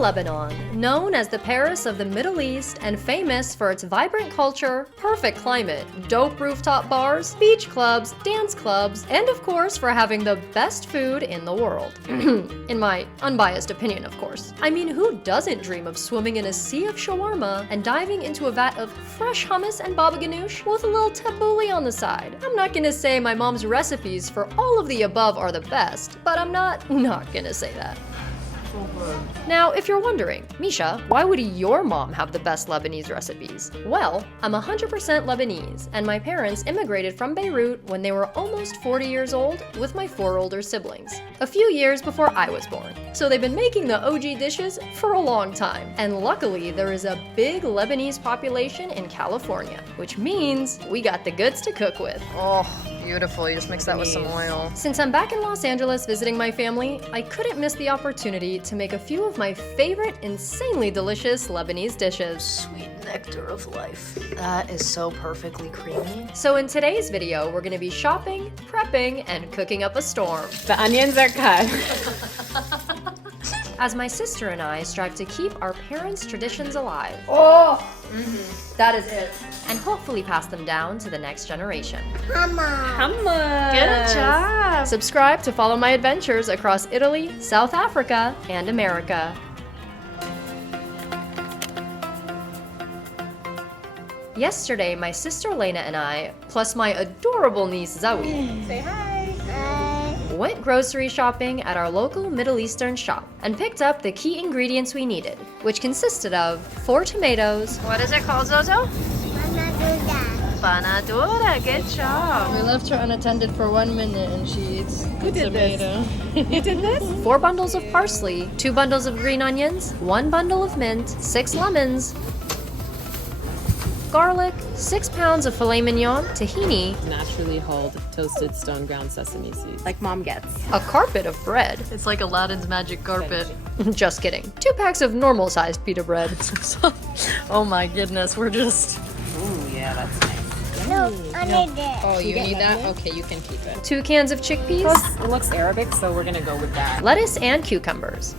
Lebanon, known as the Paris of the Middle East and famous for its vibrant culture, perfect climate, dope rooftop bars, beach clubs, dance clubs, and of course for having the best food in the world. In my unbiased opinion, of course. I mean, who doesn't dream of swimming in a sea of shawarma and diving into a vat of fresh hummus and baba ganoush with a little tabbouleh on the side? I'm not gonna say my mom's recipes for all of the above are the best, but I'm not gonna say that. Now, if you're wondering, Micha, why would your mom have the best Lebanese recipes? Well, I'm 100% Lebanese, and my parents immigrated from Beirut when they were almost 40 years old with my 4 older siblings, a few years before I was born. So they've been making the OG dishes for a long time. And luckily, there is a big Lebanese population in California, which means we got the goods to cook with. Oh, beautiful. You just mix that with some oil. Since I'm back in Los Angeles visiting my family, I couldn't miss the opportunity to make a few of my favorite insanely delicious Lebanese dishes. Sweet nectar of life. That is so perfectly creamy. So in today's video, we're gonna be shopping, prepping, and cooking up a storm. The onions are cut. As my sister and I strive to keep our parents' traditions alive. Oh! That is it. And hopefully pass them down to the next generation. Hummus. Good job! Subscribe to follow my adventures across Italy, South Africa, and America. Yesterday, my sister Lena and I, plus my adorable niece Zoe, Say hi. went grocery shopping at our local Middle Eastern shop and picked up the key ingredients we needed, which consisted of 4 tomatoes. What is it called, Zozo? Panadura. Good job. We left her unattended for 1 minute and she eats the tomato. You did this? 4 bundles of parsley, 2 bundles of green onions, 1 bundle of mint, 6 lemons, garlic, 6 pounds of filet mignon, tahini, Naturally hulled toasted stone ground sesame seeds. Like mom gets. a carpet of bread. It's like Aladdin's magic carpet. Just kidding. 2 packs of normal-sized pita bread. Oh my goodness, we're just... Ooh, yeah, that's nice. Oh, you need that? Okay, you can keep it. 2 cans of chickpeas, It looks Arabic, so we're gonna go with that. lettuce, and cucumbers.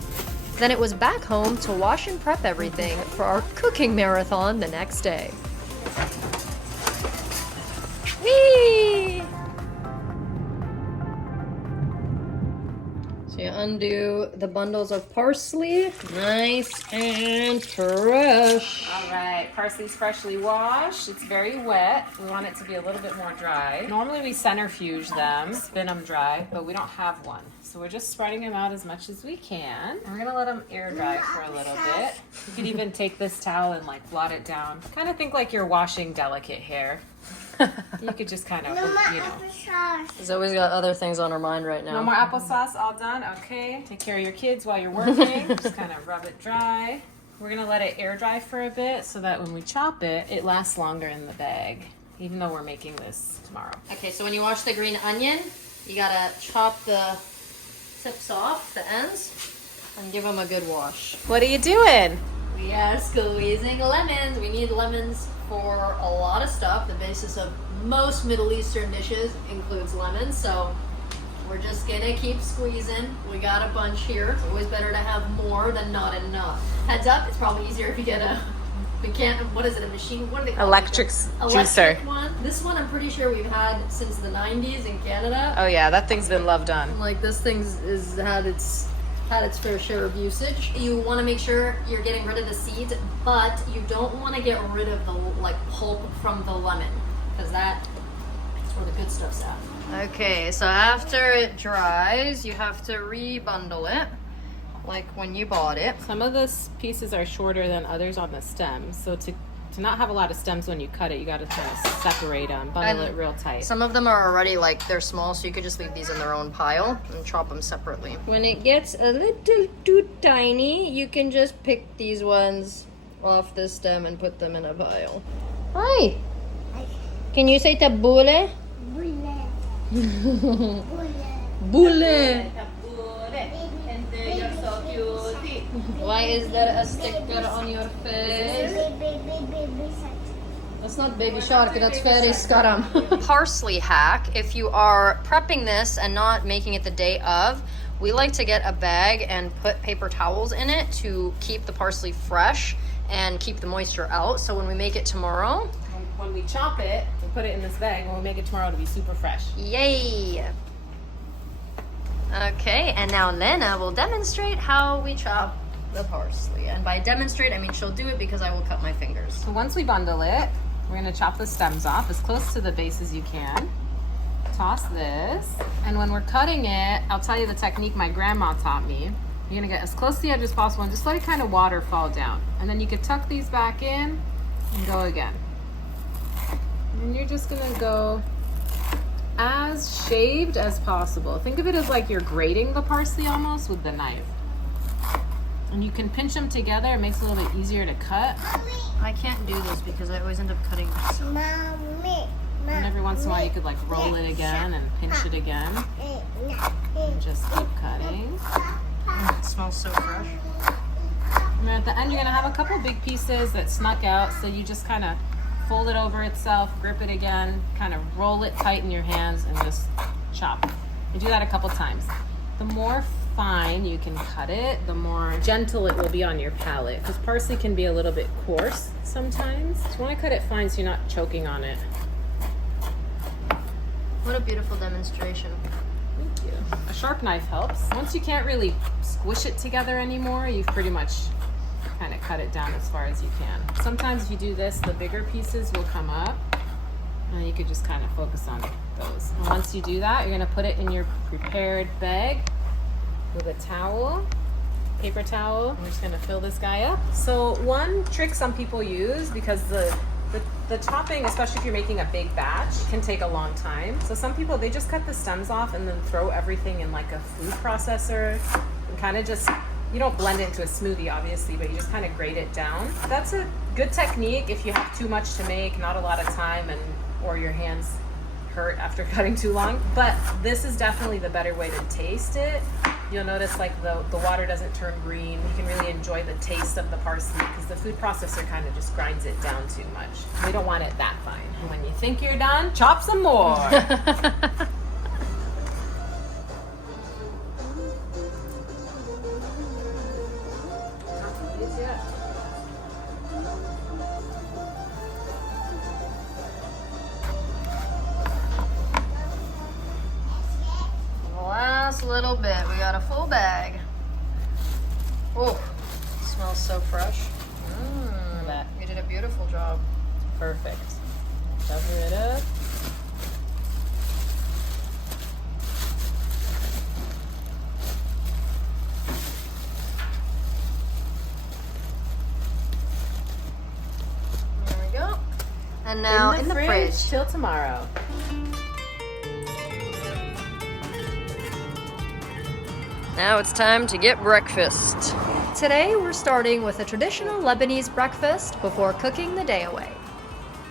Then it was back home to wash and prep everything for our cooking marathon the next day. Whee! So you undo the bundles of parsley, nice and fresh. All right, parsley's freshly washed. It's very wet. We want it to be a little bit more dry. Normally we centrifuge them, spin them dry, but we don't have one. So we're just spreading them out as much as we can. And we're gonna let them air dry for a little bit. You could even take this towel and like blot it down. Kind of think like you're washing delicate hair. You could just kind of, you know. Zoe's got other things on her mind right now. No more applesauce, all done, okay. Take care of your kids while you're working. Just kind of rub it dry. We're gonna let it air dry for a bit so that when we chop it, it lasts longer in the bag, even though we're making this tomorrow. Okay, so when you wash the green onion, you gotta chop the tips off, the ends, and give them a good wash. What are you doing? We are squeezing lemons. We need lemons for a lot of stuff. The basis of most Middle Eastern dishes includes lemons, so we're just gonna keep squeezing. We got a bunch here. It's always better to have more than not enough. Heads up, it's probably easier if you get a what is it, a machine? What are they called? Electric Electric juicer. one. This one I'm pretty sure we've had since the 90s in Canada. Oh yeah, that thing's been loved on. Like this thing's had its fair share of usage. You want to make sure you're getting rid of the seeds, but you don't want to get rid of the pulp from the lemon, because that's where the good stuff's at. Okay, so after it dries, you have to rebundle it, like when you bought it. Some of the pieces are shorter than others on the stem, so to not have a lot of stems when you cut it, you got to kind of separate them, bundle it real tight. Some of them are already they're small, so you could just leave these in their own pile and chop them separately. When it gets a little too tiny, you can just pick these ones off the stem and put them in a pile. Hi. Can you say tabbouleh? Boule. You're so cute. Why is there a sticker on your face? That's not baby shark, that's fairy skaram. Parsley hack. If you are prepping this and not making it the day of, We like to get a bag and put paper towels in it to keep the parsley fresh and keep the moisture out. So when we make it tomorrow, when we chop it, we put it in this bag. When we make it tomorrow, it'll be super fresh. yay! Okay, and now Lena will demonstrate how we chop the parsley. And by demonstrate, I mean she'll do it because I will cut my fingers. So once we bundle it, we're gonna chop the stems off as close to the base as you can. Toss this, and when we're cutting it, I'll tell you the technique my grandma taught me. You're gonna get as close to the edge as possible and just let it kind of water fall down. And then you can tuck these back in and go again. And you're just gonna go as shaved as possible. Think of it as like you're grating the parsley almost with the knife. And you can pinch them together. It makes it a little bit easier to cut. I can't do this because I always end up cutting myself. And every once in a while you could like roll it again and pinch it again. And just keep cutting. It smells so fresh. And then at the end you're gonna have a couple big pieces that snuck out, so you just kind of fold it over itself, grip it again, kind of roll it tight in your hands and just chop. You do that a couple times. The more fine you can cut it, the more gentle it will be on your palate, because parsley can be a little bit coarse sometimes. So you want to cut it fine so you're not choking on it. What a beautiful demonstration. Thank you. A sharp knife helps. Once you can't really squish it together anymore, you've pretty much kind of cut it down as far as you can. Sometimes if you do this, the bigger pieces will come up, and you could just kind of focus on those. And once you do that, you're going to put it in your prepared bag with a towel, paper towel. I'm just going to fill this guy up. So one trick some people use, because the chopping, especially if you're making a big batch, can take a long time. So some people, they just cut the stems off and then throw everything in like a food processor and kind of just, you don't blend it into a smoothie obviously, but you just kind of grate it down. That's a good technique if you have too much to make, not a lot of time, and or your hands hurt after cutting too long. But this is definitely the better way to taste it. You'll notice like the water doesn't turn green. You can really enjoy the taste of the parsley because the food processor kind of just grinds it down too much. We don't want it that fine. And when you think you're done, chop some more. Last little bit. We got a full bag. Oh, smells so fresh. You did a beautiful job. Perfect. Cover it up. There we go. And now in the fridge. Till tomorrow. Now it's time to get breakfast. Today we're starting with a traditional Lebanese breakfast before cooking the day away.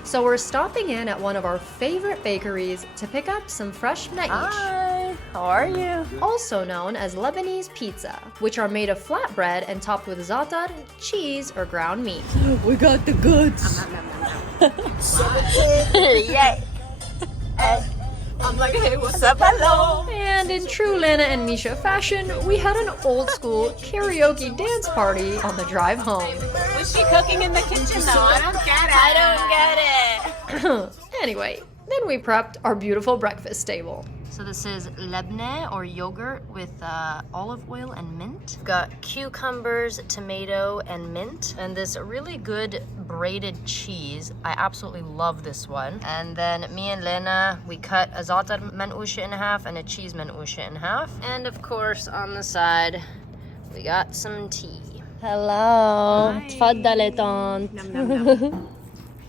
So we're stopping in at one of our favorite bakeries to pick up some fresh na'ish. Hi, how are you? Also known as Lebanese pizza, which are made of flatbread and topped with za'atar, cheese, or ground meat. We got the goods. Yay. I'm like, hey, what's up? Hello. And in true Lena and Micha fashion, we had an old school karaoke dance party on the drive home. Was she cooking in the kitchen though? I don't get it. Anyway, then we prepped our beautiful breakfast table. So this is lebne, or yogurt, with olive oil and mint. We've got cucumbers, tomato, and mint. And this really good braided cheese. I absolutely love this one. And then me and Lena, we cut a za'atar man'usha in half and a cheese man'usha in half. And of course, on the side, we got some tea. Hello. Tfaddali, tante.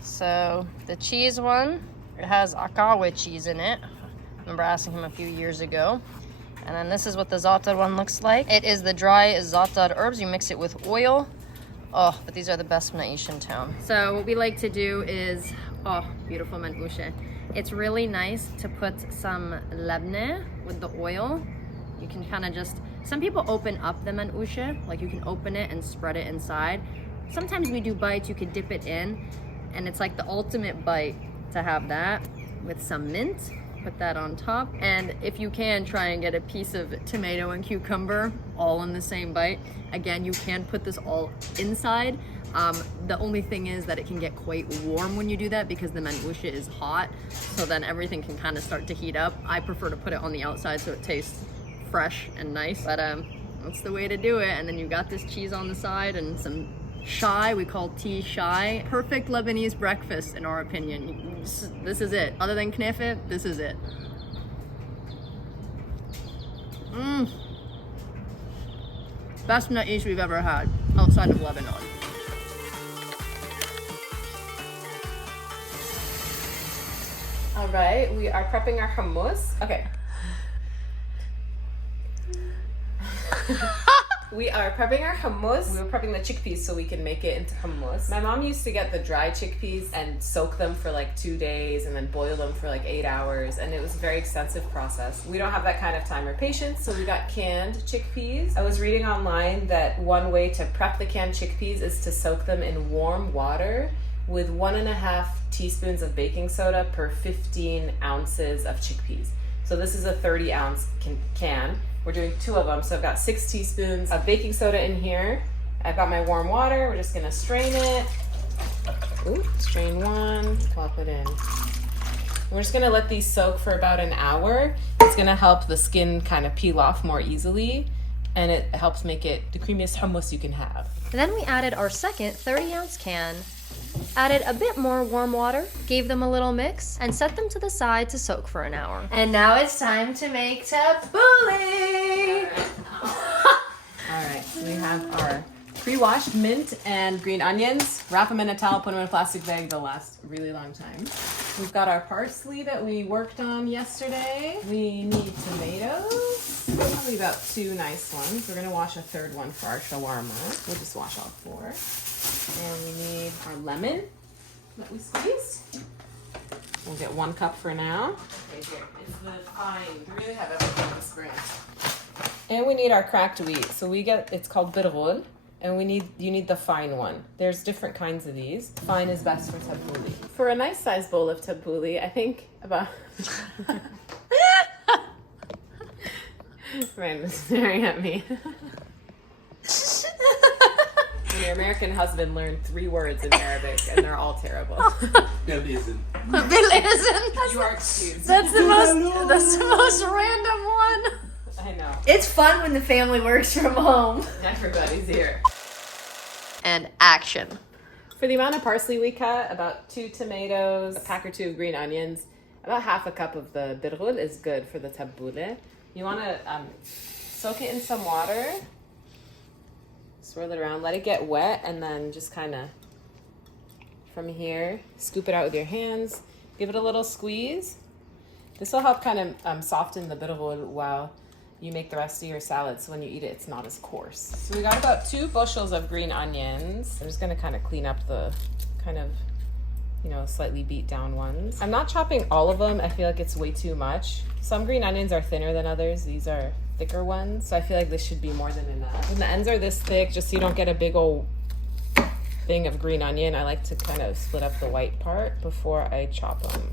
So the cheese one, it has akawa cheese in it. I remember asking him a few years ago. And then this is what the za'atar one looks like. It is the dry za'atar herbs. You mix it with oil. Oh, but these are the best na'ish in town. So what we like to do is, oh, beautiful man'usha. It's really nice to put some lebne with the oil. You can kind of just, some people open up the man'usha, like you can open it and spread it inside. Sometimes we do bites, you could dip it in, and it's like the ultimate bite to have that with some mint Put that on top. And if you can, try and get a piece of tomato and cucumber all in the same bite. Again, you can put this all inside. The only thing is that it can get quite warm when you do that because the manouche is hot. So then everything can kind of start to heat up. I prefer to put it on the outside so it tastes fresh and nice. But that's the way to do it. And then you got this cheese on the side and some shai, we call tea shai. Perfect Lebanese breakfast in our opinion. This is it. Other than knefe, this is it. Best na'is we've ever had outside of Lebanon. All right, we are prepping our hummus. Okay. We are prepping our hummus. We were prepping the chickpeas so we can make it into hummus. My mom used to get the dry chickpeas and soak them for like 2 days and then boil them for like 8 hours, and it was a very extensive process. We don't have that kind of time or patience, so we got canned chickpeas. I was reading online that one way to prep the canned chickpeas is to soak them in warm water with 1.5 teaspoons of baking soda per 15 ounces of chickpeas. So this is a 30-ounce can. We're doing 2 of them, so I've got 6 teaspoons of baking soda in here. I've got my warm water. We're just gonna strain it. Ooh, strain 1, plop it in. We're just gonna let these soak for about an hour. It's gonna help the skin kind of peel off more easily, and it helps make it the creamiest hummus you can have. Then we added our second 30-ounce can, added a bit more warm water, gave them a little mix, and set them to the side to soak for an hour. And now it's time to make tabbouleh. All right, so we have our pre-washed mint and green onions. Wrap them in a towel, put them in a plastic bag. They'll last a really long time. We've got our parsley that we worked on yesterday. We need tomatoes, probably about 2 nice ones. We're gonna wash a 3rd one for our shawarma. We'll just wash all 4. And we need our lemon that we squeezed. We'll get 1 cup for now. Okay, here is the fine. We really have everything in this brand. And we need our cracked wheat. So we get, it's called birghul, and you need the fine one. There's different kinds of these. Fine is best for tabbouleh. For a nice sized bowl of tabbouleh, I think about Miranda's staring at me. Your American husband learned 3 words in Arabic, and they're all terrible. Bilizin. You are excused. That's the most random one. I know. It's fun when the family works from home. Everybody's here. And action. For the amount of parsley we cut, about 2 tomatoes, a pack or 2 of green onions, about half a cup of the birghul is good for the tabbouleh. You want to soak it in some water, swirl it around, let it get wet, and then just kind of from here, scoop it out with your hands, give it a little squeeze. This will help kind of soften the birghul while you make the rest of your salad, so when you eat it, it's not as coarse. So we got about 2 bushels of green onions. I'm just gonna kind of clean up the kind of, slightly beat down ones. I'm not chopping all of them. I feel like it's way too much. Some green onions are thinner than others. These are thicker ones, so I feel like this should be more than enough. When the ends are this thick, just so you don't get a big old thing of green onion, I like to kind of split up the white part before I chop them.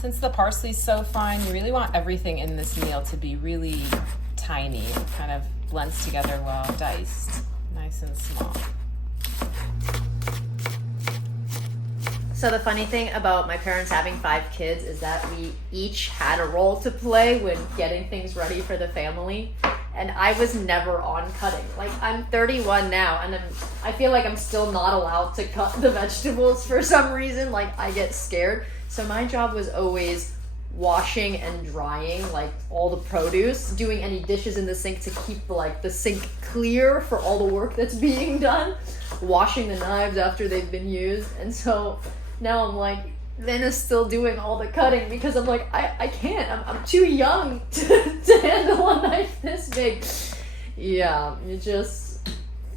Since the parsley's so fine, you really want everything in this meal to be really tiny. It kind of blends together well, diced, nice and small. So the funny thing about my parents having 5 kids is that we each had a role to play when getting things ready for the family. And I was never on cutting. Like, I'm 31 now, and I feel like I'm still not allowed to cut the vegetables for some reason. Like, I get scared. So my job was always washing and drying, like, all the produce, doing any dishes in the sink to keep, like, the sink clear for all the work that's being done, washing the knives after they've been used. And so now I'm like, Vanna's still doing all the cutting because I'm like, I can't. I'm too young to handle a knife this big. Yeah, you just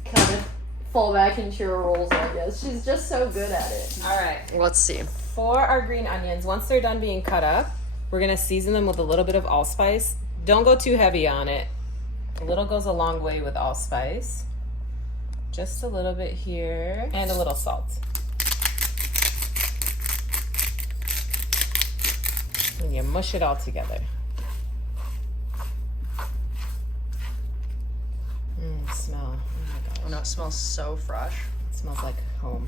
kind of fall back into your roles, I guess. She's just so good at it. All right. Let's see. For our green onions, once they're done being cut up, we're gonna season them with a little bit of allspice. Don't go too heavy on it. A little goes a long way with allspice. Just a little bit here, and a little salt. And you mush it all together. Smell. Oh my gosh. Oh no, it smells so fresh. It smells like home.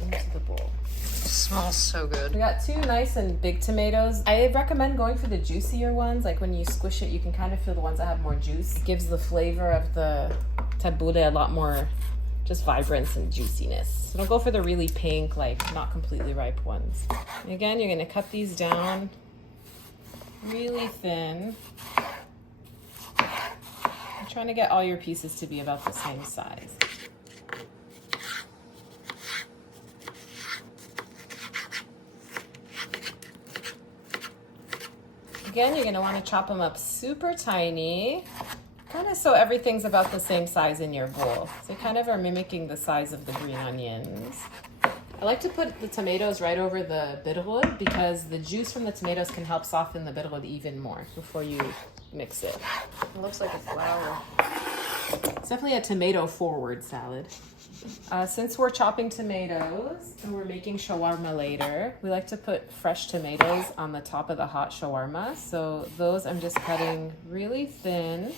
And into the bowl. It smells so good. We got 2 nice and big tomatoes. I recommend going for the juicier ones. Like when you squish it, you can kind of feel the ones that have more juice. It gives the flavor of the tabbouleh a lot more just vibrance and juiciness. So don't go for the really pink, like not completely ripe ones. And again, you're gonna cut these down really thin. I'm trying to get all your pieces to be about the same size. Again, you're gonna wanna chop them up super tiny, kind of so everything's about the same size in your bowl. So you kind of are mimicking the size of the green onions. I like to put the tomatoes right over the bitterroot because the juice from the tomatoes can help soften the bitterroot even more before you mix it. It looks like a flower. It's definitely a tomato forward salad. Since we're chopping tomatoes and we're making shawarma later, we like to put fresh tomatoes on the top of the hot shawarma. So those I'm just cutting really thin,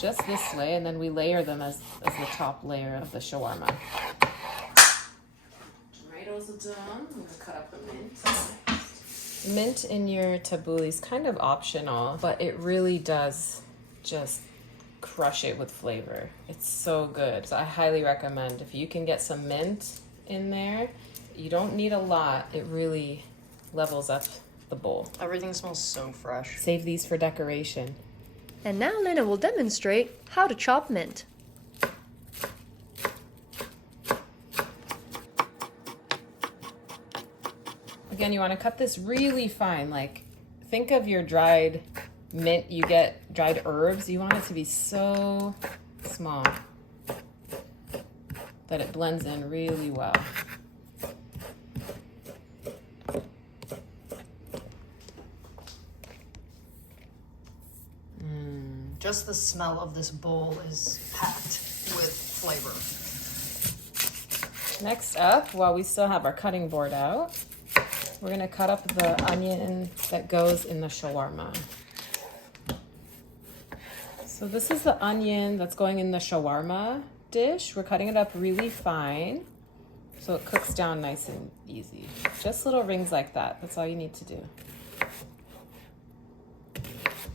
just this way, and then we layer them as the top layer of the shawarma. Tomatoes are done. I'm gonna cut up the mint. Mint in your tabbouleh is kind of optional, but it really does just crush it with flavor. It's so good. So I highly recommend if you can get some mint in there. You don't need a lot. It really levels up the bowl. Everything smells so fresh. Save these for decoration. And now Lena will demonstrate how to chop mint. Again, you want to cut this really fine. Like, think of your dried mint. You get dried herbs. You want it to be so small that it blends in really well. Just the smell of this bowl is packed with flavor. Next up, while we still have our cutting board out, we're gonna cut up the onion that goes in the shawarma. So this is the onion that's going in the shawarma dish. We're cutting it up really fine so it cooks down nice and easy. Just little rings like that. That's all you need to do.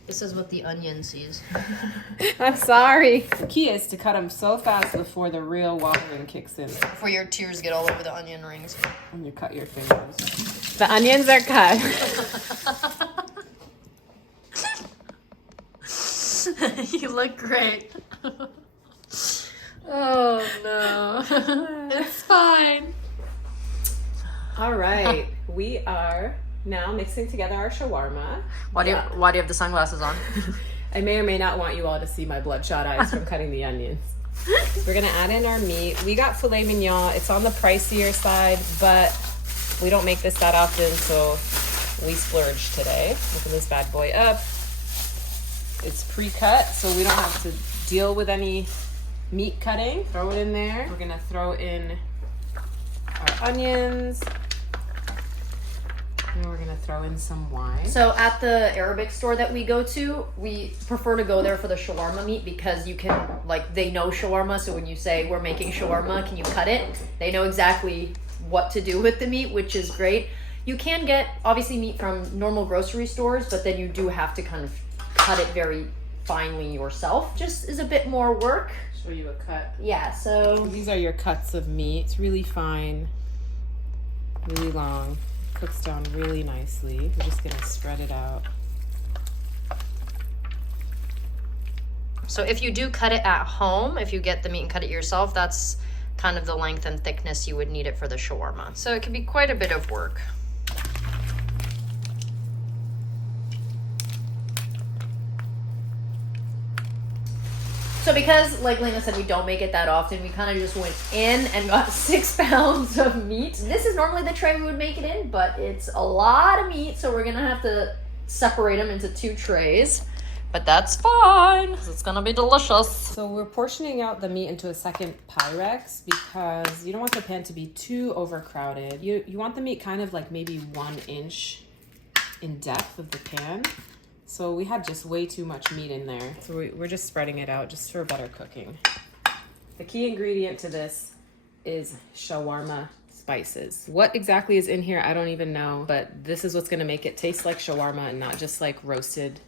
This is what the onion sees. I'm sorry. The key is to cut them so fast before the real watering kicks in. Before your tears get all over the onion rings. When you cut your fingers. The onions are cut. You look great. Oh no. It's fine. All right. We are now mixing together our shawarma. Why do you have the sunglasses on? I may or may not want you all to see my bloodshot eyes from cutting the onions. We're gonna add in our meat. We got filet mignon. It's on the pricier side, but we don't make this that often, so we splurged today. Open this bad boy up. It's pre-cut, so we don't have to deal with any meat cutting. Throw it in there. We're gonna throw in our onions. And we're gonna throw in some wine. So at the Arabic store that we go to, we prefer to go there for the shawarma meat because you can, like, they know shawarma. So when you say we're making shawarma, can you cut it? They know exactly what to do with the meat, which is great. You can get obviously meat from normal grocery stores, but then you do have to kind of cut it very finely yourself. Just is a bit more work. Show you a cut. Yeah, so These are your cuts of meat. It's really fine, really long. Cooks down really nicely. We're just gonna spread it out. So if you do cut it at home, if you get the meat and cut it yourself, that's kind of the length and thickness you would need it for the shawarma. So it can be quite a bit of work. So because, like Lena said, we don't make it that often, we kind of just went in and got 6 pounds of meat. This is normally the tray we would make it in, but it's a lot of meat, so we're gonna have to separate them into 2 trays. But that's fine, 'cause it's gonna be delicious. So we're portioning out the meat into a second Pyrex because you don't want the pan to be too overcrowded. You want the meat kind of like maybe 1 inch in depth of the pan. So we had just way too much meat in there. So we're just spreading it out just for better cooking. The key ingredient to this is shawarma spices. What exactly is in here, I don't even know, but this is what's gonna make it taste like shawarma and not just like roasted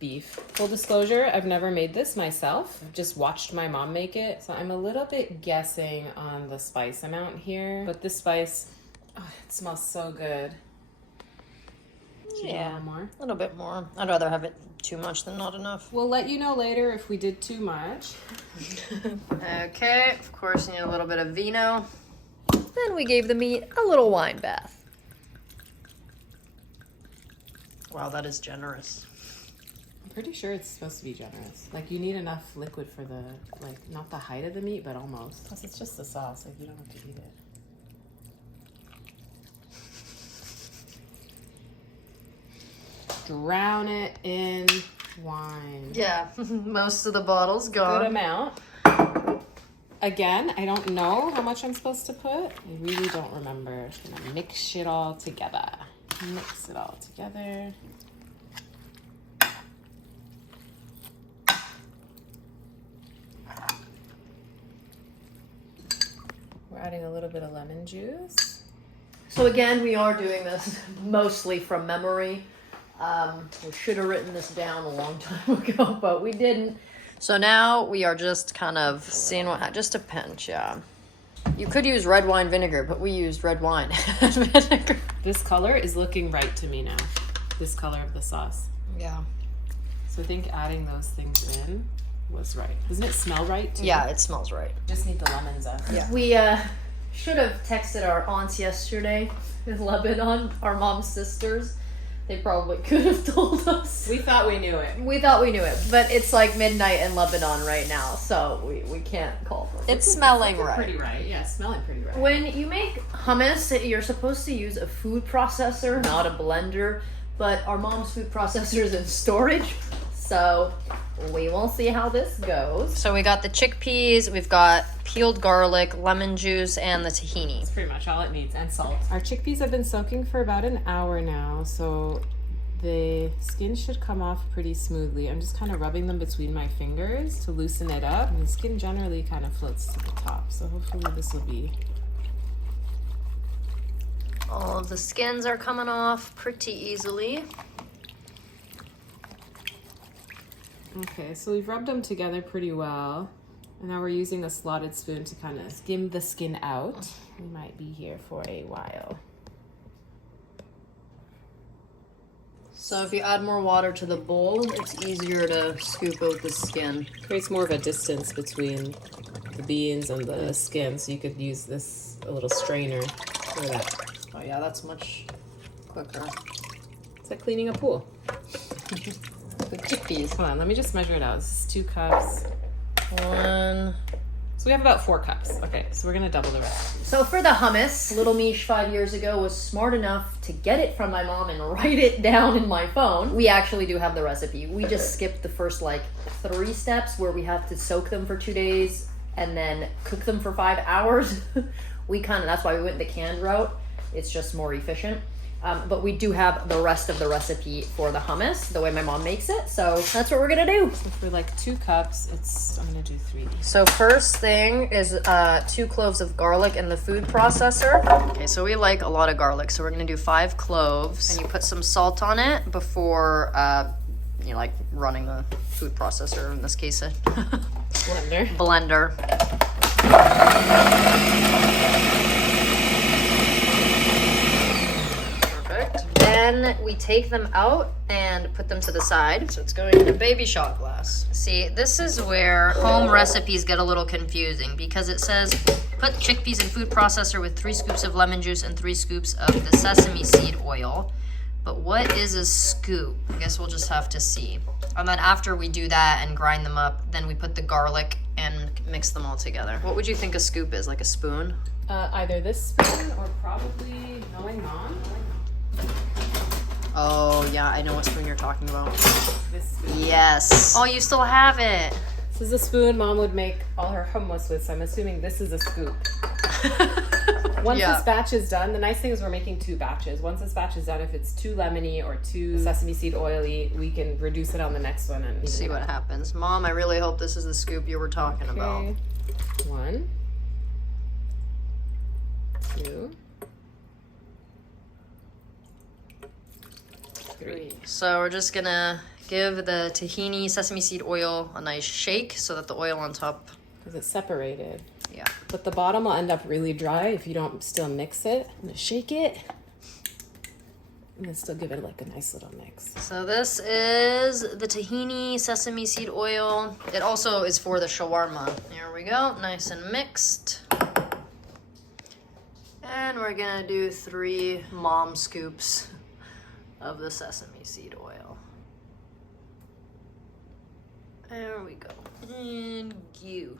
beef. Full disclosure, I've never made this myself. I've just watched my mom make it. So I'm a little bit guessing on the spice amount here, but this spice, oh, it smells so good. Yeah, more? a little bit more. I'd rather have it too much than not enough. We'll let you know later if we did too much. Okay, of course you need a little bit of vino. Then we gave the meat a little wine bath. Wow, that is generous. I'm pretty sure it's supposed to be generous. Like you need enough liquid for the, like not the height of the meat, but almost. Plus it's just the sauce, like you don't have to eat it. Drown it in wine. Yeah, most of the bottle's gone. Good amount. Again, I don't know how much I'm supposed to put. I really don't remember. Just gonna mix it all together. Mix it all together. We're adding a little bit of lemon juice. So again, we are doing this mostly from memory. We should have written this down a long time ago, but we didn't. So now we are just kind of seeing what, just a pinch, yeah. You could use red wine vinegar, but we used red wine vinegar. This color is looking right to me now. This color of the sauce. Yeah. So I think adding those things in was right. Doesn't it smell right too? Yeah, it smells right. Just need the lemons up. Yeah. We should have texted our aunts yesterday in Lebanon, our mom's sisters. They probably could have told us. We thought we knew it. We thought we knew it, but it's like midnight in Lebanon right now, so we can't call for it. It's smelling right. Pretty right. Yeah, smelling pretty right. When you make hummus, you're supposed to use a food processor, not a blender, but our mom's food processor is in storage, so we will see how this goes. So we got the chickpeas, we've got peeled garlic, lemon juice, and the tahini. That's pretty much all it needs, and salt. Our chickpeas have been soaking for about an hour now, so the skin should come off pretty smoothly. I'm just kind of rubbing them between my fingers to loosen it up. And the skin generally kind of floats to the top, so hopefully this will be... All of the skins are coming off pretty easily. Okay, so we've rubbed them together pretty well. And now we're using a slotted spoon to kind of skim the skin out. We might be here for a while. So if you add more water to the bowl, it's easier to scoop out the skin. Creates more of a distance between the beans and the skin, so you could use this, a little strainer for that. Oh yeah, that's much quicker. It's like cleaning a pool. The chickpeas. Hold on, let me just measure it out. This is 2 cups. 1. So we have about 4 cups. Okay, so we're gonna double the rest. So for the hummus, little Micha 5 years ago was smart enough to get it from my mom and write it down in my phone. We actually do have the recipe. We just skipped the first like 3 steps where we have to soak them for 2 days and then cook them for 5 hours. That's why we went the canned route. It's just more efficient. But we do have the rest of the recipe for the hummus, the way my mom makes it. So that's what we're gonna do. So for like 2 cups, I'm gonna do 3. So first thing is 2 cloves of garlic in the food processor. Okay, so we like a lot of garlic, so we're gonna do 5 cloves. And you put some salt on it before you like running the food processor, in this case a blender. Then we take them out and put them to the side. So it's going in a baby shot glass. See, this is where home recipes get a little confusing because it says put chickpeas in food processor with 3 scoops of lemon juice and 3 scoops of the sesame seed oil. But what is a scoop? I guess we'll just have to see. And then after we do that and grind them up, then we put the garlic and mix them all together. What would you think a scoop is? Like a spoon? Either this spoon or probably, knowing Mom, Oh, yeah, I know what spoon you're talking about. This spoon. Yes. Oh, you still have it. This is a spoon Mom would make all her hummus with, so I'm assuming this is a scoop. Once this batch is done, the nice thing is we're making 2 batches. Once this batch is done, if it's too lemony or too sesame seed oily, we can reduce it on the next one and see what happens. Mom, I really hope this is the scoop you were talking about. 1, 2, 3. So we're just gonna give the tahini sesame seed oil a nice shake so that the oil on top, Because it's separated. yeah. But the bottom will end up really dry if you don't still mix it. I'm gonna shake it. And then still give it like a nice little mix. So this is the tahini sesame seed oil. It also is for the shawarma. There we go, nice and mixed. And we're gonna do 3 mom scoops of the sesame seed oil. There we go. And you.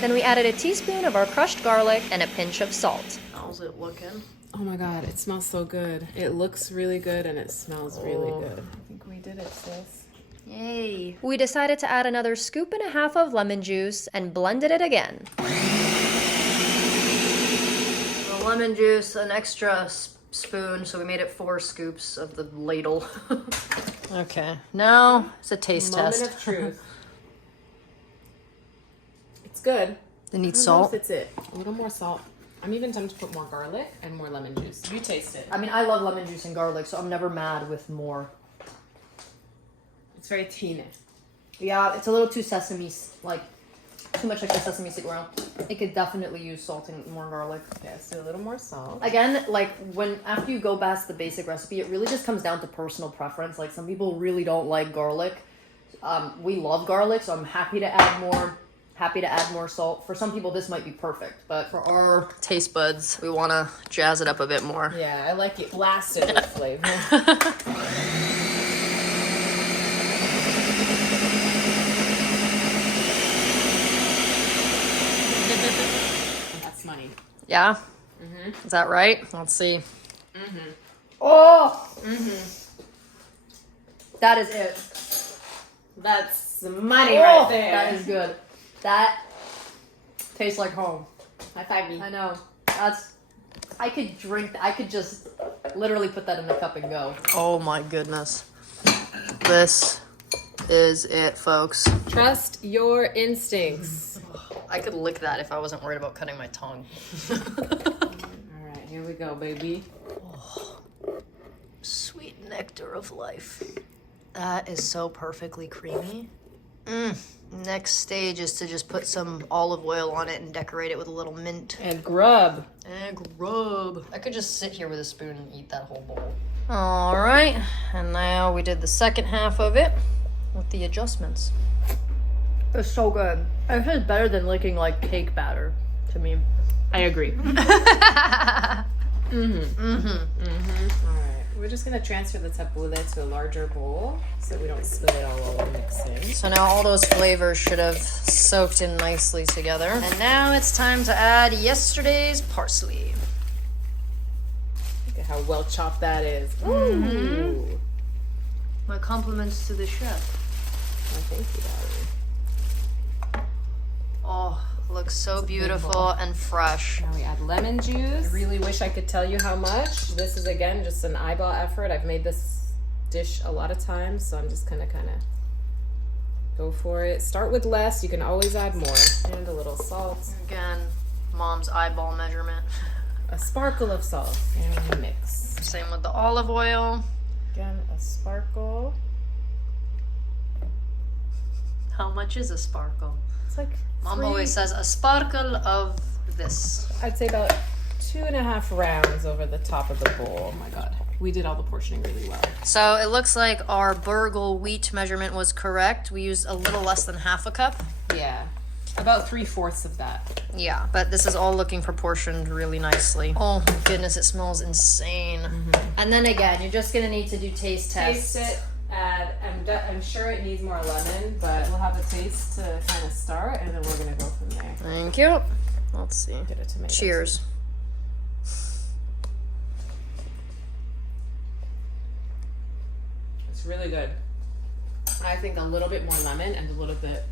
Then we added a teaspoon of our crushed garlic and a pinch of salt. How's it looking? Oh my god, it smells so good. It looks really good and it smells really good. I think we did it, sis. Yay. We decided to add another scoop and a half of lemon juice and blended it again. The lemon juice, an extra spoon, so we made it 4 scoops of the ladle. Okay, now it's a taste Moment test. of truth. It's good. It needs I don't know salt. if it's it. A little more salt. I'm even tempted to put more garlic and more lemon juice. You taste it. I mean, I love lemon juice and garlic, so I'm never mad with more. It's very tahini. Yeah, it's a little too sesame, like, too much like the sesame seed oil. It could definitely use salt and more garlic. Yeah, so a little more salt. Again, like, after you go past the basic recipe, it really just comes down to personal preference. Like, some people really don't like garlic. We love garlic, so I'm happy to add more salt. For some people, this might be perfect, but for our taste buds, we want to jazz it up a bit more. Yeah, I like it blasted with flavor. That's money. Yeah? Is that right? Let's see. Oh! That is it. That's money right there. That is good. That tastes like home. High five me. I know. I could just literally put that in a cup and go. Oh my goodness. This is it, folks. Trust your instincts. I could lick that if I wasn't worried about cutting my tongue. All right, here we go, baby. Sweet nectar of life. That is so perfectly creamy. Next stage is to just put some olive oil on it and decorate it with a little mint. And grub. And grub. I could just sit here with a spoon and eat that whole bowl. All right, and now we did the second half of it with the adjustments. It's so good. It tastes better than licking like cake batter to me. I agree. All right, we're just gonna transfer the tabbouleh to a larger bowl so we don't spill it all over mixing. So now all those flavors should have soaked in nicely together. And now it's time to add yesterday's parsley. Look at how well chopped that is. Ooh. My compliments to the chef. Oh, thank you, darling. Oh, looks so beautiful and fresh. Now we add lemon juice. I really wish I could tell you how much. This is, again, just an eyeball effort. I've made this dish a lot of times, so I'm just gonna kind of go for it. Start with less. You can always add more. And a little salt. Again, mom's eyeball measurement. A sparkle of salt. And we mix. Same with the olive oil. Again, a sparkle. How much is a sparkle? It's like Mom always says a sparkle of this. I'd say about 2.5 rounds over the top of the bowl. Oh my god. We did all the portioning really well. So it looks like our burgle wheat measurement was correct. We used a little less than half a cup. Yeah. About 3/4 of that. Yeah, but this is all looking proportioned really nicely. Oh my goodness, it smells insane. And then again, you're just gonna need to do taste tests. Taste it. I'm sure it needs more lemon, but we'll have a taste to kind of start, and then we're gonna go from there. Thank you. Let's see. Get a tomato. Cheers. It's really good. I think a little bit more lemon and a little bit.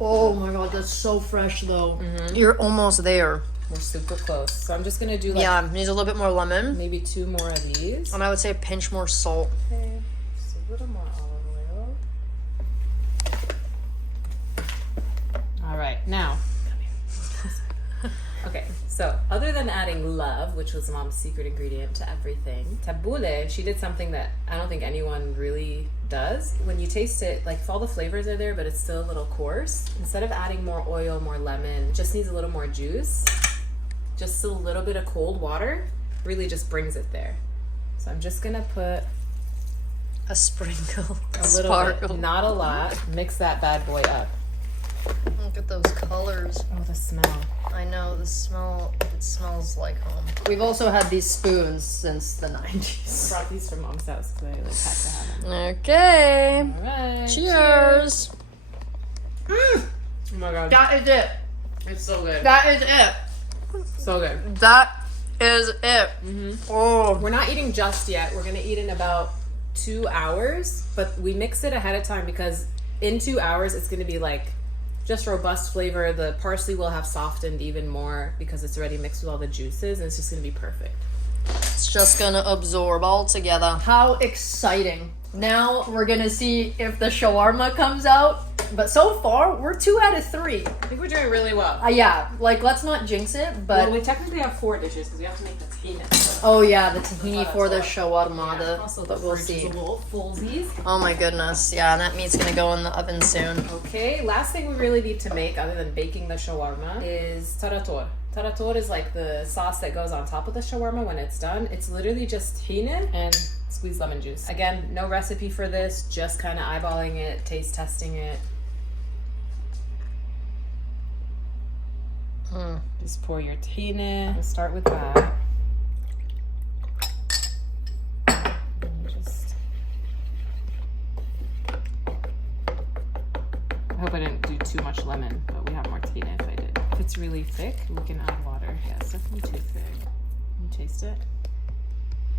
Oh my god, that's so fresh though. You're almost there. We're super close. So I'm just gonna do like Yeah, needs a little bit more lemon. maybe 2 more of these. And I would say a pinch more salt. Okay, just a little more olive oil. All right, now. Okay, so other than adding love, which was Mom's secret ingredient to everything, Tabbouleh, she did something that I don't think anyone really does. When you taste it, like all the flavors are there, but it's still a little coarse. Instead of adding more oil, more lemon, just needs a little more juice. Just a little bit of cold water really just brings it there. So I'm just gonna put A sprinkle. a little bit, not a lot. Mix that bad boy up. Look at those colors. Oh, the smell. I know, the smell, it smells like home. We've also had these spoons since the 90s. I brought these from Mom's house because I like had to have them. Okay. All right. Cheers. Oh my god. That is it. It's so good. That is it. So good. That is it. Oh. We're not eating just yet. We're gonna eat in about 2 hours, but we mix it ahead of time because in 2 hours it's gonna be like just robust flavor. The parsley will have softened even more because it's already mixed with all the juices, and it's just gonna be perfect. It's just gonna absorb all together. How exciting. Now we're gonna see if the shawarma comes out. But so far, we're 2 out of 3. I think we're doing really well. Yeah, like let's not jinx it, but Well, we technically have 4 dishes because we have to make the tahini. oh yeah, the tahini for the shawarma. Yeah, also but we'll see. Fullsies. Oh my goodness, yeah, and that meat's gonna go in the oven soon. Okay, last thing we really need to make other than baking the shawarma is tarator. Tarator is like the sauce that goes on top of the shawarma when it's done. It's literally just tahini and squeezed lemon juice. Again, no recipe for this, just kind of eyeballing it, taste testing it. Just pour your tahini. We'll start with that. I hope I didn't do too much lemon, but we have more tahini if I did. If it's really thick, we can add water. Yeah, it's definitely too thick. Can you taste it?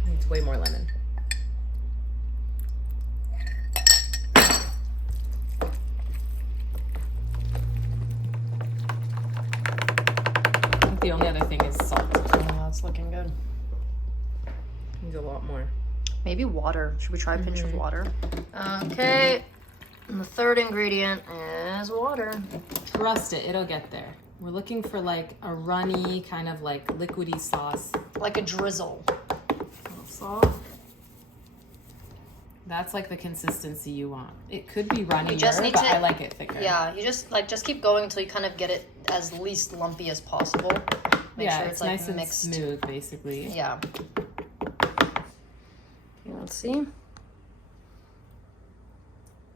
I think it's way more lemon. I think the only other thing is salt. Oh, that's looking good. Needs a lot more. Maybe water. Should we try a pinch of water? Okay. And the third ingredient is water. Trust it, it'll get there. We're looking for like a runny, kind of like liquidy sauce. Like a drizzle. Salt. That's like the consistency you want. It could be runny, You just need but to- I like it thicker. Yeah, you just keep going until you kind of get it as least lumpy as possible. Make yeah, sure it's like nice mixed. and smooth, basically. Yeah. Let's see.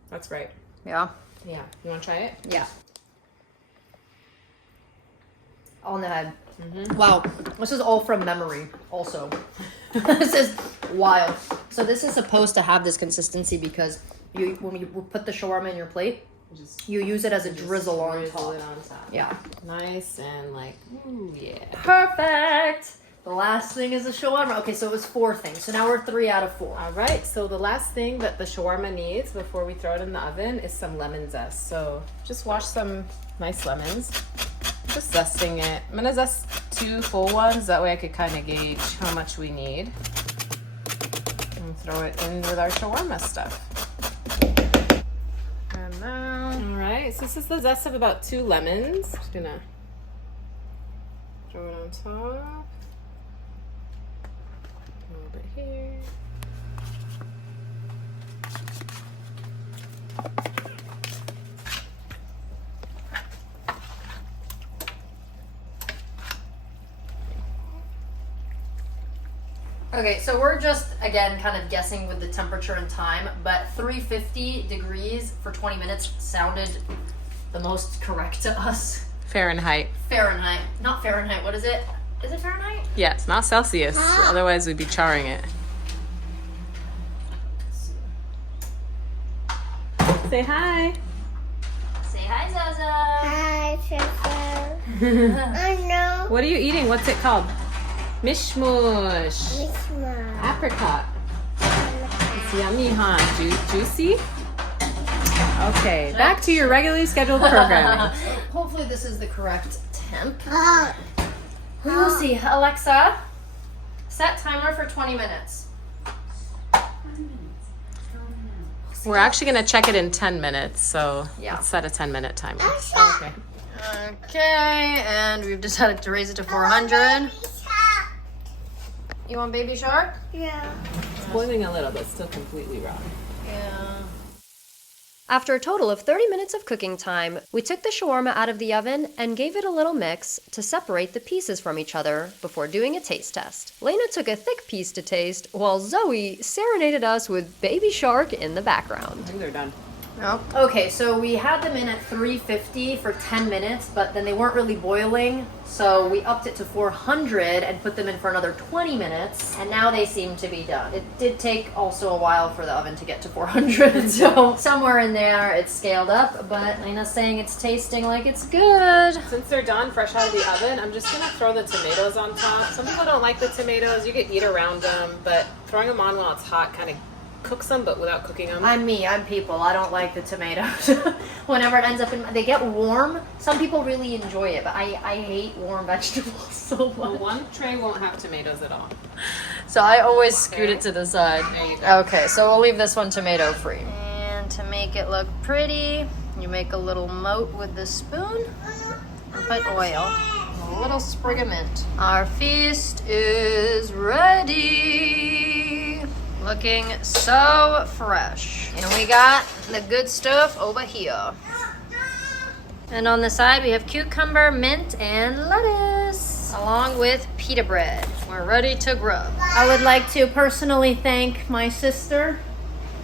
That's right. Yeah. Yeah. You want to try it? Yeah. On the head. Wow. This is all from memory, also. This is wild. So this is supposed to have this consistency because when you put the shawarma in your plate, you use it as a drizzle on top. It on top. Yeah. Nice and like, ooh, yeah. Perfect. The last thing is the shawarma. Okay, so it was 4 things. So now we're 3 out of 4. All right, so the last thing that the shawarma needs before we throw it in the oven is some lemon zest. So just wash some nice lemons. Just zesting it. I'm gonna zest 2 full ones. That way I could kind of gauge how much we need. And throw it in with our shawarma stuff. And now, all right, so this is the zest of about 2 lemons. Just gonna throw it on top. A little bit here. Okay, so we're just, again, kind of guessing with the temperature and time, but 350 degrees for 20 minutes sounded the most correct to us. Fahrenheit. Fahrenheit. Not Fahrenheit, what is it? Is it Fahrenheit? Yeah, it's not Celsius. Otherwise, we'd be charring it. Say hi. Say hi, Zaza. Hi, Zaza. I know. What are you eating? What's it called? Mishmush. Apricot. It's yummy, huh? Juicy? Okay, back to your regularly scheduled programming. Hopefully this is the correct temp. We will see. Alexa, set timer for 20 minutes. We're actually going to check it in 10 minutes, so Yeah. let's set a 10-minute timer. Okay. Okay, and we've decided to raise it to 400. You want baby shark? Yeah. It's boiling a little, but still completely raw. Yeah. After a total of 30 minutes of cooking time, we took the shawarma out of the oven and gave it a little mix to separate the pieces from each other before doing a taste test. Lena took a thick piece to taste, while Zoe serenaded us with baby shark in the background. I think they're done. Okay, so we had them in at 350 for 10 minutes, but then they weren't really boiling, so we upped it to 400 and put them in for another 20 minutes, and now they seem to be done. It did take also a while for the oven to get to 400, so somewhere in there it's scaled up, but Lena's saying it's tasting like it's good. Since they're done, fresh out of the oven, I'm just going to throw the tomatoes on top. Some people don't like the tomatoes. You can eat around them, but throwing them on while it's hot kind of cooks them, but without cooking them. I'm me, I'm people. I don't like the tomatoes. Whenever it ends up in, they get warm. Some people really enjoy it, but I hate warm vegetables so much. Well, one tray won't have tomatoes at all. So I always scoot it to the side. There you go. Okay, so we'll leave this one tomato free. And to make it look pretty, you make a little moat with the spoon and put oil. A little sprig of mint. Our feast is ready. Looking so fresh. And we got the good stuff over here. And on the side we have cucumber, mint, and lettuce, along with pita bread. We're ready to grub. I would like to personally thank my sister.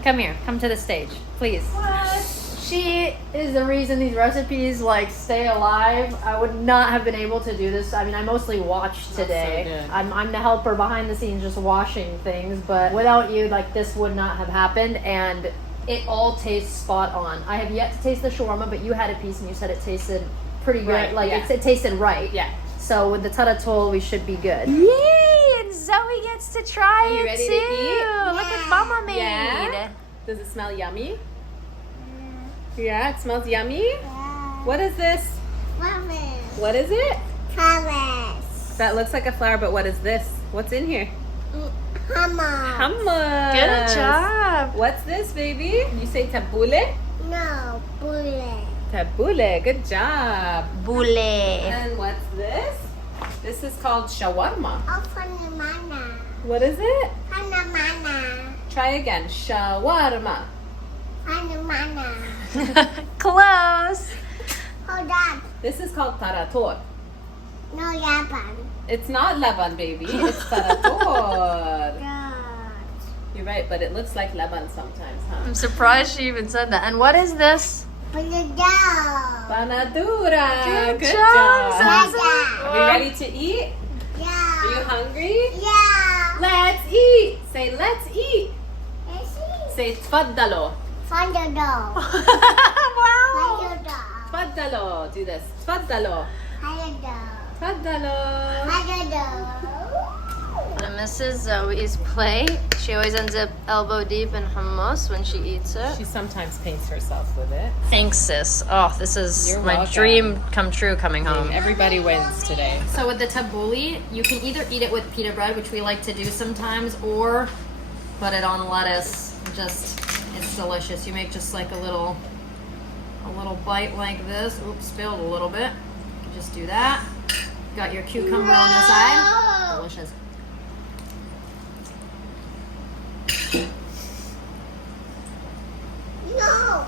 Come here, come to the stage, please. What? She is the reason these recipes stay alive. I would not have been able to do this. I mean, I mostly watched today. so good. I'm the helper behind the scenes, just washing things. But without you, this would not have happened. And it all tastes spot on. I have yet to taste the shawarma, but you had a piece and you said it tasted pretty good. Right, yeah. It tasted right. Yeah. So with the tarator, we should be good. Yay! And Zoe gets to try Are you it ready too. to eat? Look what Mama made. Yeah? Does it smell yummy? Yeah, it smells yummy. What is this? What is it? That looks like a flower, but what is this? What's in here? Hummus. Good job. What's this, baby? You say tabbouleh? No, bullet. Tabbouleh. Good job. Boule. And what's this? This is called shawarma. Oh, Panamana. What is it? Panamana. Try again. Shawarma. Panamana. Close. Hold on. This is called Tarator. No, Japan. It's not Leban, baby. It's Tarator. God. You're right, but it looks like Leban sometimes, huh? I'm surprised she even said that. And what is this? Panadol. Panadura. Good job, Zaza. Are we ready to eat? Are you Yeah. hungry? Yeah. Let's eat. Say, let's eat. Let's see. Say, tfaddalo. Panadol. Wow. Panadol. Tfaddalo. Do this. Tfaddalo. Panadol. Tfaddalo. Panadol. And this is Zoe's plate. She always ends up elbow deep in hummus when she eats it. She sometimes paints herself with it. Thanks, sis. Oh, this is You're my welcome. dream come true coming home. Everybody wins today. So with the tabbouleh, you can either eat it with pita bread, which we like to do sometimes, or put it on lettuce. It's delicious. You make just a little bite like this. Oops, spilled a little bit. Just do that. Got your cucumber on the side. Delicious. No.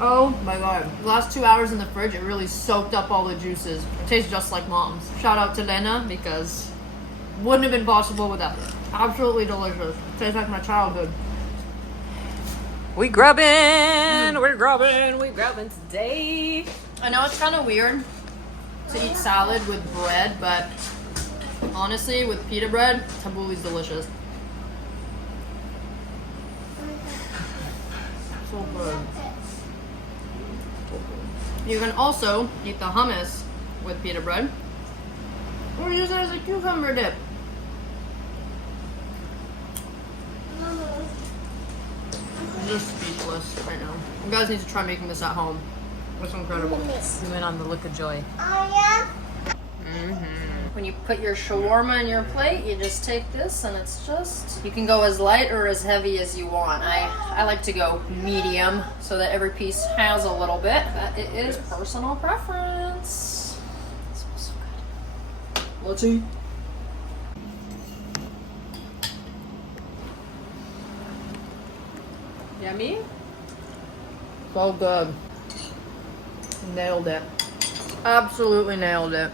Oh my god. The last 2 hours in the fridge, it really soaked up all the juices. It tastes just like mom's. Shout out to Lena because wouldn't have been possible without it. Absolutely delicious. Tastes like my childhood. We grubbing. We're grubbing. We grubbing today. I know it's kind of weird to eat salad with bread, but honestly, with pita bread, tabbouleh's delicious. So good. You can also eat the hummus with pita bread, or use it as a cucumber dip. I'm just speechless right now. You guys need to try making this at home. It's incredible. You went on the look of joy. Oh, yeah? When you put your shawarma on your plate, you just take this and it's just, you can go as light or as heavy as you want. I like to go medium so that every piece has a little bit, but it is personal preference. It smells so good. Let's eat. Yummy? So good. Nailed it. Absolutely nailed it.